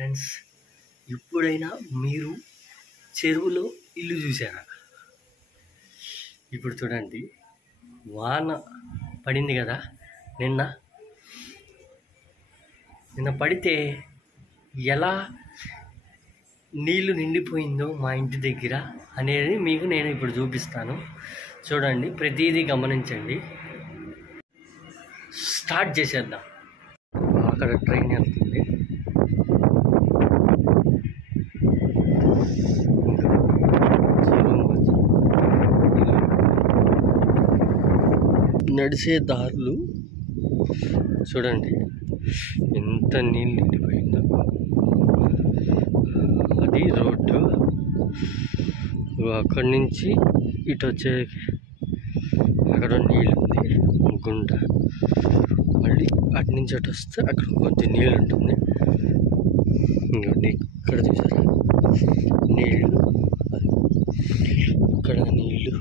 Friends, ఎప్పుడైనా మీరు చెరువులో ఇల్లు చూసారా? ఇప్పుడు చూడండి, వాన పడింది కదా నిన్న పడితే ఎలా నీళ్లు నిండిపోయిందో మా ఇంటి దగ్గర అనేది మీకు నేను ఇప్పుడు చూపిస్తాను. చూడండి, ప్రతిదీ గమనించండి. స్టార్ట్ చేసేద్దాం. అక్కడ ట్రైన్ వెళ్తుంది. నడిచే దారులు చూడండి ఎంత నీళ్ళు నిండిపోయిందో. అది రోడ్డు. అక్కడి నుంచి ఇటు వచ్చే అక్కడ నీళ్ళు ఉంది, గుంట. మళ్ళీ అటు నుంచి అటు వస్తే అక్కడ కొంచెం నీళ్ళు ఉంటుంది. ఇక్కడ చూసారా నీళ్ళు, ఇక్కడ నీళ్ళు.